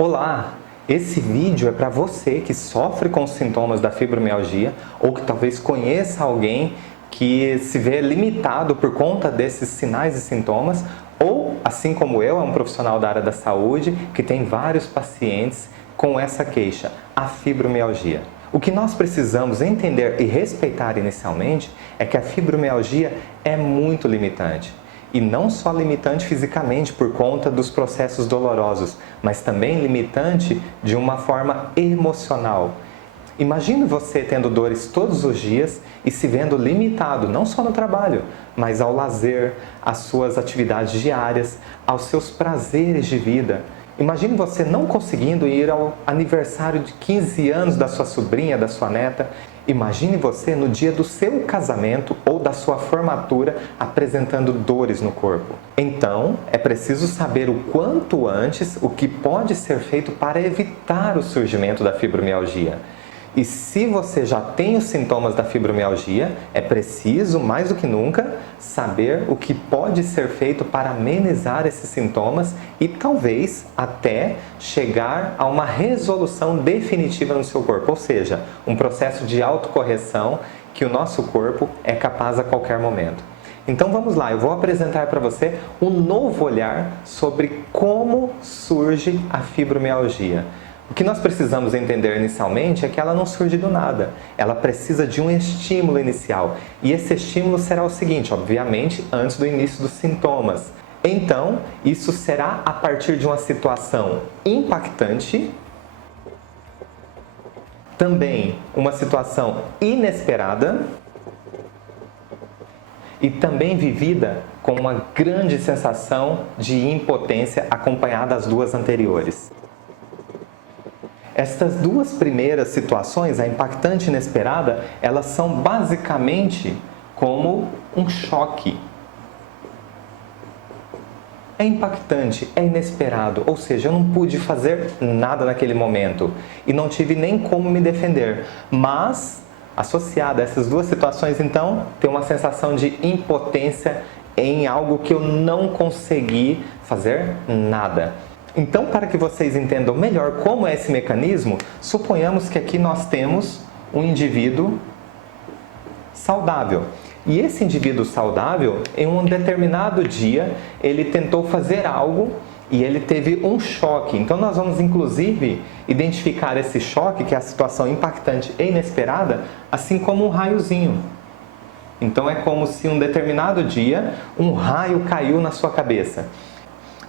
Olá! Esse vídeo é para você que sofre com os sintomas da fibromialgia ou que talvez conheça alguém que se vê limitado por conta desses sinais e sintomas ou, assim como eu, é um profissional da área da saúde que tem vários pacientes com essa queixa, a fibromialgia. O que nós precisamos entender e respeitar inicialmente é que a fibromialgia é muito limitante. E não só limitante fisicamente por conta dos processos dolorosos, mas também limitante de uma forma emocional. Imagine você tendo dores todos os dias e se vendo limitado, não só no trabalho, mas ao lazer, às suas atividades diárias, aos seus prazeres de vida. Imagine você não conseguindo ir ao aniversário de 15 anos da sua sobrinha, da sua neta. Imagine você no dia do seu casamento ou da sua formatura apresentando dores no corpo. Então, é preciso saber o quanto antes o que pode ser feito para evitar o surgimento da fibromialgia. E se você já tem os sintomas da fibromialgia, é preciso, mais do que nunca, saber o que pode ser feito para amenizar esses sintomas e talvez até chegar a uma resolução definitiva no seu corpo, ou seja, um processo de autocorreção que o nosso corpo é capaz a qualquer momento. Então vamos lá, eu vou apresentar para você um novo olhar sobre como surge a fibromialgia. O que nós precisamos entender inicialmente é que ela não surge do nada. Ela precisa de um estímulo inicial. E esse estímulo será o seguinte, obviamente, antes do início dos sintomas. Então, isso será a partir de uma situação impactante, também uma situação inesperada e também vivida com uma grande sensação de impotência acompanhada das duas anteriores. Estas duas primeiras situações, a impactante e inesperada, elas são basicamente como um choque. É impactante, é inesperado, ou seja, eu não pude fazer nada naquele momento e não tive nem como me defender. Mas, associada a essas duas situações, então, tem uma sensação de impotência em algo que eu não consegui fazer nada. Então, para que vocês entendam melhor como é esse mecanismo, suponhamos que aqui nós temos um indivíduo saudável. E esse indivíduo saudável, em um determinado dia, ele tentou fazer algo e ele teve um choque. Então, nós vamos, inclusive, identificar esse choque, que é a situação impactante e inesperada, assim como um raiozinho. Então, é como se um determinado dia, um raio caiu na sua cabeça.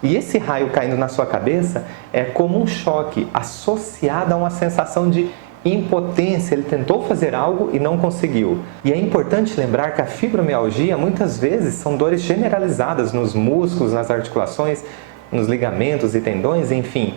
E esse raio caindo na sua cabeça é como um choque associado a uma sensação de impotência. Ele tentou fazer algo e não conseguiu. E é importante lembrar que a fibromialgia muitas vezes são dores generalizadas nos músculos, nas articulações, nos ligamentos e tendões, enfim.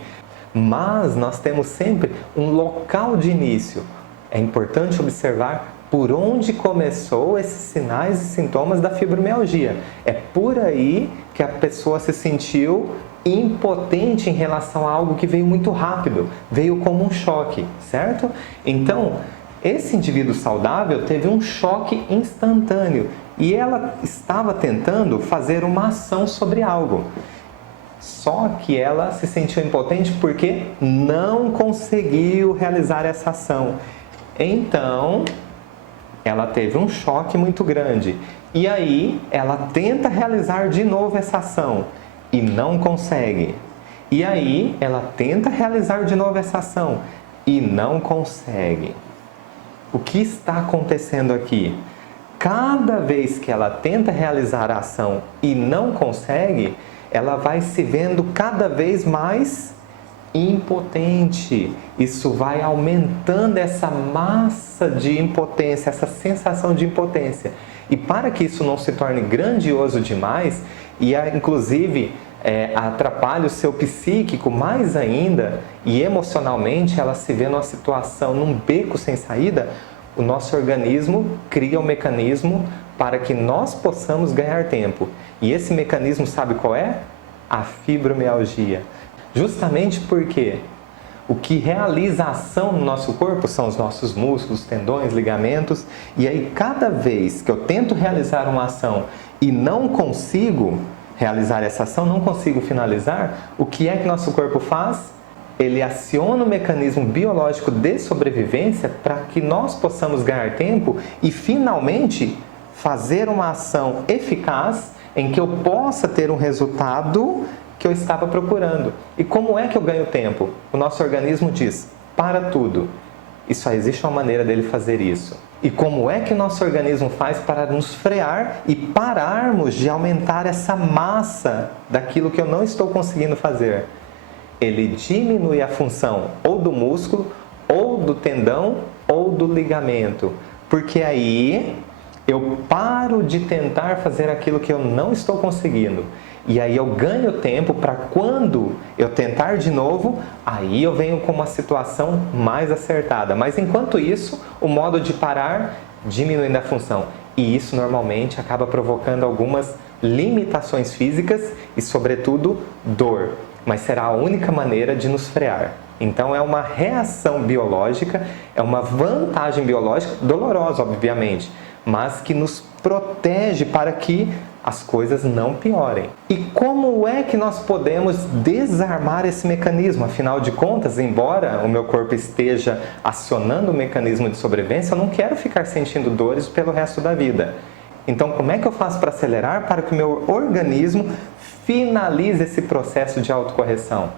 Mas nós temos sempre um local de início. É importante observar por onde começou esses sinais e sintomas da fibromialgia. É por aí que a pessoa se sentiu impotente em relação a algo que veio muito rápido, veio como um choque, certo? Então, esse indivíduo saudável teve um choque instantâneo e ela estava tentando fazer uma ação sobre algo. Só que ela se sentiu impotente porque não conseguiu realizar essa ação. Então, ela teve um choque muito grande. E aí, ela tenta realizar de novo essa ação e não consegue. E aí, ela tenta realizar de novo essa ação e não consegue. O que está acontecendo aqui? Cada vez que ela tenta realizar a ação e não consegue, ela vai se vendo cada vez mais impotente. Isso vai aumentando essa massa de impotência, essa sensação de impotência. E para que isso não se torne grandioso demais e inclusive atrapalhe o seu psíquico mais ainda e emocionalmente ela se vê numa situação, num beco sem saída, o nosso organismo cria um mecanismo para que nós possamos ganhar tempo. E esse mecanismo, sabe qual é? A fibromialgia. Justamente porque o que realiza a ação no nosso corpo são os nossos músculos, tendões, ligamentos. E aí, cada vez que eu tento realizar uma ação e não consigo realizar essa ação, não consigo finalizar, o que é que nosso corpo faz? ele aciona o mecanismo biológico de sobrevivência para que nós possamos ganhar tempo e finalmente fazer uma ação eficaz em que eu possa ter um resultado que eu estava procurando. E como é que eu ganho tempo? O nosso organismo diz: para tudo. E só existe uma maneira dele fazer isso. E como é que o nosso organismo faz para nos frear e pararmos de aumentar essa massa daquilo que eu não estou conseguindo fazer? Ele diminui a função ou do músculo, ou do tendão, ou do ligamento. Porque aí eu paro de tentar fazer aquilo que eu não estou conseguindo. E aí eu ganho tempo para quando eu tentar de novo, aí eu venho com uma situação mais acertada. Mas enquanto isso, o modo de parar diminuindo a função. E isso normalmente acaba provocando algumas limitações físicas e, sobretudo, dor. Mas será a única maneira de nos frear. Então é uma reação biológica, é uma vantagem biológica, dolorosa, obviamente, mas que nos protege para que as coisas não piorem. E como é que nós podemos desarmar esse mecanismo? Afinal de contas, embora o meu corpo esteja acionando o mecanismo de sobrevivência, eu não quero ficar sentindo dores pelo resto da vida. Então, como é que eu faço para acelerar para que o meu organismo finalize esse processo de autocorreção?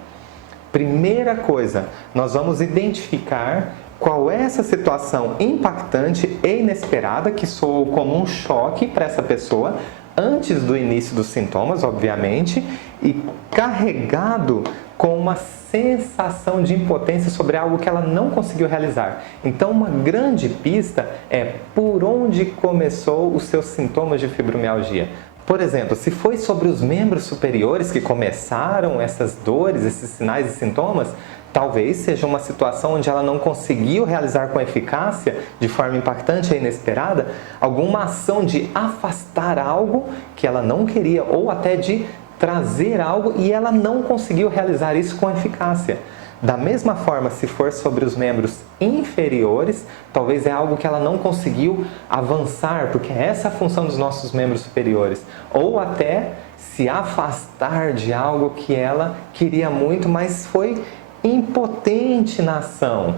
Primeira coisa, nós vamos identificar qual é essa situação impactante e inesperada que soou como um choque para essa pessoa, antes do início dos sintomas, obviamente, e carregado com uma sensação de impotência sobre algo que ela não conseguiu realizar. Então, uma grande pista é por onde começou os seus sintomas de fibromialgia. Por exemplo, se foi sobre os membros superiores que começaram essas dores, esses sinais e sintomas, talvez seja uma situação onde ela não conseguiu realizar com eficácia, de forma impactante e inesperada, alguma ação de afastar algo que ela não queria ou até de trazer algo e ela não conseguiu realizar isso com eficácia. Da mesma forma, se for sobre os membros inferiores, talvez é algo que ela não conseguiu avançar, porque é essa a função dos nossos membros superiores. Ou até se afastar de algo que ela queria muito, mas foi impotente na ação.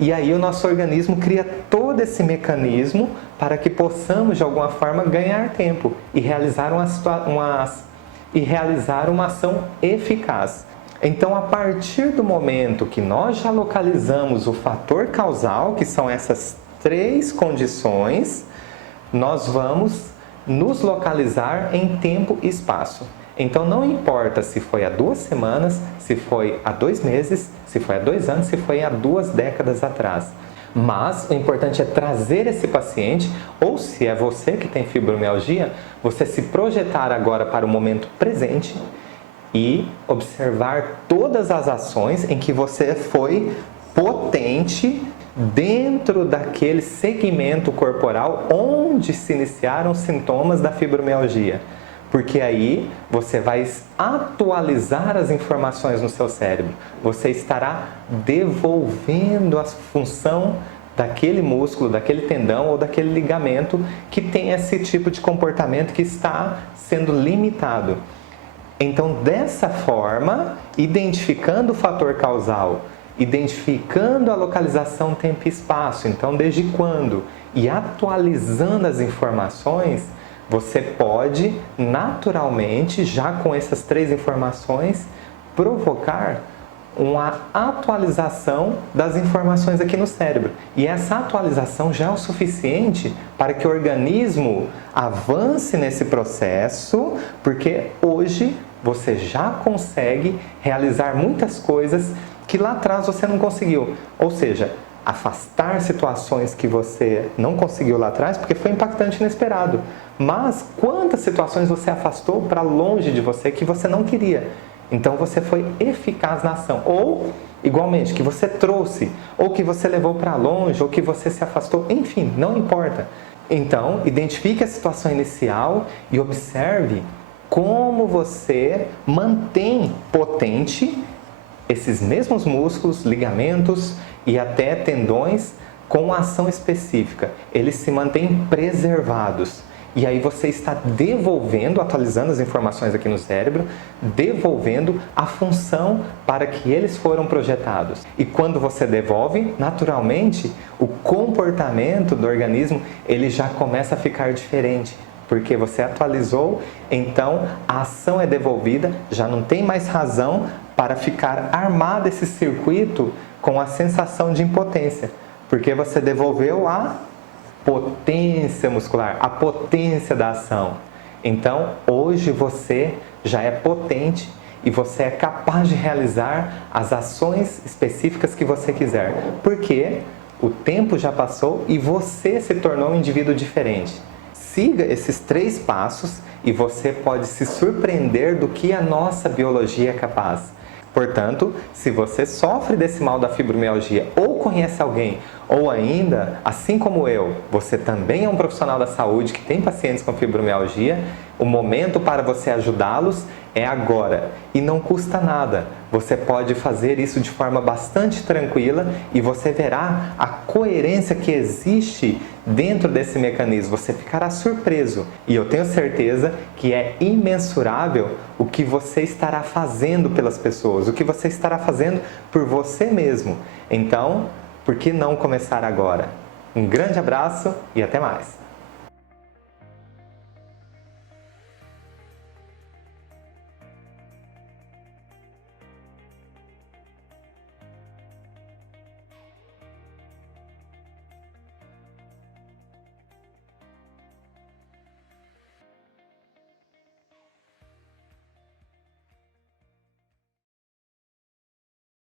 E aí o nosso organismo cria todo esse mecanismo para que possamos, de alguma forma, ganhar tempo e realizar uma ação eficaz. Então, a partir do momento que nós já localizamos o fator causal, que são essas 3 condições, nós vamos nos localizar em tempo e espaço. Então, não importa se foi há 2 semanas, se foi há 2 meses, se foi há 2 anos, se foi há 2 décadas atrás. Mas o importante é trazer esse paciente, ou se é você que tem fibromialgia, você se projetar agora para o momento presente e observar todas as ações em que você foi potente dentro daquele segmento corporal onde se iniciaram os sintomas da fibromialgia. Porque aí você vai atualizar as informações no seu cérebro. Você estará devolvendo a função daquele músculo, daquele tendão ou daquele ligamento que tem esse tipo de comportamento que está sendo limitado. Então, dessa forma, identificando o fator causal, identificando a localização tempo e espaço, então desde quando, e atualizando as informações, você pode naturalmente, já com essas 3 informações, provocar uma atualização das informações aqui no cérebro. E essa atualização já é o suficiente para que o organismo avance nesse processo, porque hoje você já consegue realizar muitas coisas que lá atrás você não conseguiu. Ou seja, afastar situações que você não conseguiu lá atrás porque foi impactante e inesperado. Mas quantas situações você afastou para longe de você que você não queria? Então você foi eficaz na ação. Ou, igualmente, que você trouxe, ou que você levou para longe, ou que você se afastou, enfim, não importa. Então, identifique a situação inicial e observe como você mantém potente esses mesmos músculos, ligamentos e até tendões com uma ação específica. Eles se mantêm preservados. E aí você está devolvendo, atualizando as informações aqui no cérebro, devolvendo a função para que eles foram projetados. E quando você devolve, naturalmente, o comportamento do organismo ele já começa a ficar diferente. Porque você atualizou, então a ação é devolvida, já não tem mais razão para ficar armado esse circuito com a sensação de impotência. Porque você devolveu a potência muscular, a potência da ação. Então, hoje você já é potente e você é capaz de realizar as ações específicas que você quiser. Porque o tempo já passou e você se tornou um indivíduo diferente. Siga esses 3 passos e você pode se surpreender do que a nossa biologia é capaz. Portanto, se você sofre desse mal da fibromialgia ou conhece alguém, ou ainda, assim como eu, você também é um profissional da saúde que tem pacientes com fibromialgia, o momento para você ajudá-los é agora e não custa nada. Você pode fazer isso de forma bastante tranquila e você verá a coerência que existe dentro desse mecanismo. Você ficará surpreso e eu tenho certeza que é imensurável o que você estará fazendo pelas pessoas, o que você estará fazendo por você mesmo. Então, por que não começar agora? Um grande abraço e até mais!